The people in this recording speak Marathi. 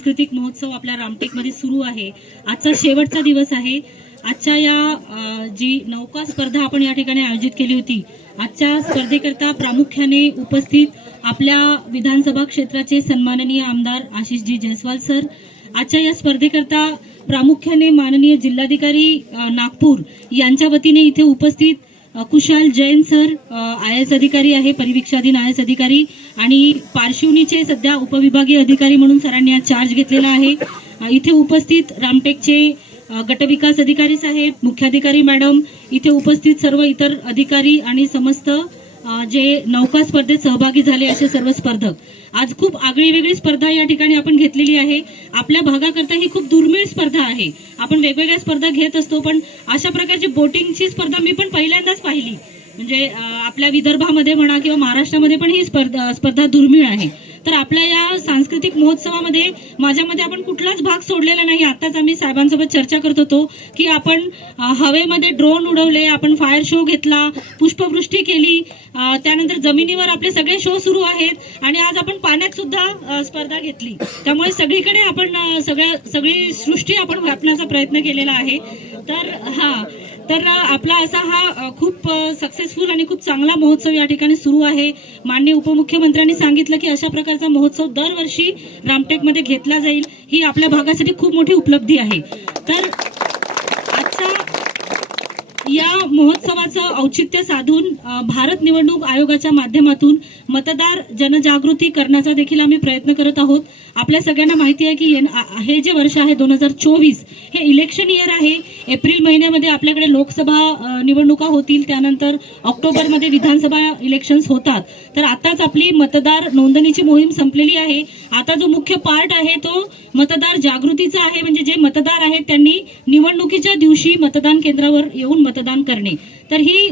सांस्कृतिक महोत्सव आपल्या रामटेकमध्ये सुरू आहे। आजचा शेवटचा दिवस आहे। आजच्या या जी नौका स्पर्धा आपण या ठिकाणी आयोजित केली होती, आजच्या स्पर्धेकरता प्रामुख्याने उपस्थित आपल्या विधानसभा क्षेत्राचे सन्माननीय आमदार आशिषजी जयस्वाल सर, आजच्या या स्पर्धेकरता प्रामुख्याने माननीय जिल्हाधिकारी नागपूर यांच्या वतीने इथे उपस्थित कुशाल जैन सर, IAS अधिकारी आहे, परिवीक्षाधीन IAS अधिकारी, आणि पारशिवनीचे सध्या उपविभागीय अधिकारी म्हणून सरांनी आज चार्ज घेतलेला आहे। इथे उपस्थित रामटेकचे गटविकास अधिकारी साहेब, मुख्याधिकारी मॅडम, इथे उपस्थित सर्व इतर अधिकारी आणि समस्त जे नौका स्पर्धेत सहभागी झाले असे सर्व स्पर्धक। आज खूप आगळी वेगळी स्पर्धा या ठिकाणी आपण घेतलेली आहे। आपल्या भागाकरता ही खूप दुर्मिळ स्पर्धा आहे। आपण वेगवेगळ्या स्पर्धा घेत असतो, पण अशा प्रकारची बोटिंगची स्पर्धा मी पण पहिल्यांदाच पाहिली। म्हणजे आपल्या विदर्भामध्ये म्हणा किंवा महाराष्ट्रामध्ये पण ही स्पर्धा दुर्मिळ आहे। तर आपल्या या सांस्कृतिक महोत्सवामध्ये माझ्यामध्ये आपण कुठलाच भाग सोडलेला नाही। आताच आम्ही साहेबांसोबत चर्चा करत होतो की आपण हवेमध्ये ड्रोन उडवले, आपण फायर शो घेतला, पुष्पवृष्टी केली, त्यानंतर जमिनीवर आपले सगळे शो सुरू आहेत आणि आज आपण पाण्यात सुद्धा स्पर्धा घेतली। त्यामुळे सगळीकडे आपण सगळी सृष्टी आपण व्यापण्याचा प्रयत्न केलेला आहे। तर आपला असा हा खूप सक्सेसफुल आणि खूप चांगला महोत्सव या ठिकाणी सुरू आहे। माननीय उपमुख्यमंत्र्यांनी सांगितलं की अशा प्रकारचा महोत्सव दरवर्षी रामटेकमध्ये घेतला जाईल। ही आपल्या भागासाठी खूप मोठी उपलब्धी आहे। तर आजच्या या महोत्सवाचं औचित्य साधून भारत निवडणूक आयोगाच्या माध्यमातून मतदार जनजागृती करण्याचा देखील आम्ही प्रयत्न करत आहोत। आपल्या सगळ्यांना माहिती आहे की हे जे वर्ष आहे 2024 हे इलेक्शन इयर आहे। एप्रिल महिन्यामध्ये आपल्याकडे लोकसभा निवडणुका होतील, त्यानंतर ऑक्टोबरमध्ये विधानसभा इलेक्शन्स होतात। तर आताच आपली मतदार नोंदणीची मोहीम संपलेली आहे। आता जो मुख्य पार्ट आहे तो मतदार जागृतीचा आहे। म्हणजे जे मतदार आहेत त्यांनी निवडणुकीच्या दिवशी मतदान केंद्रावर येऊन मतदान करणे। तर ही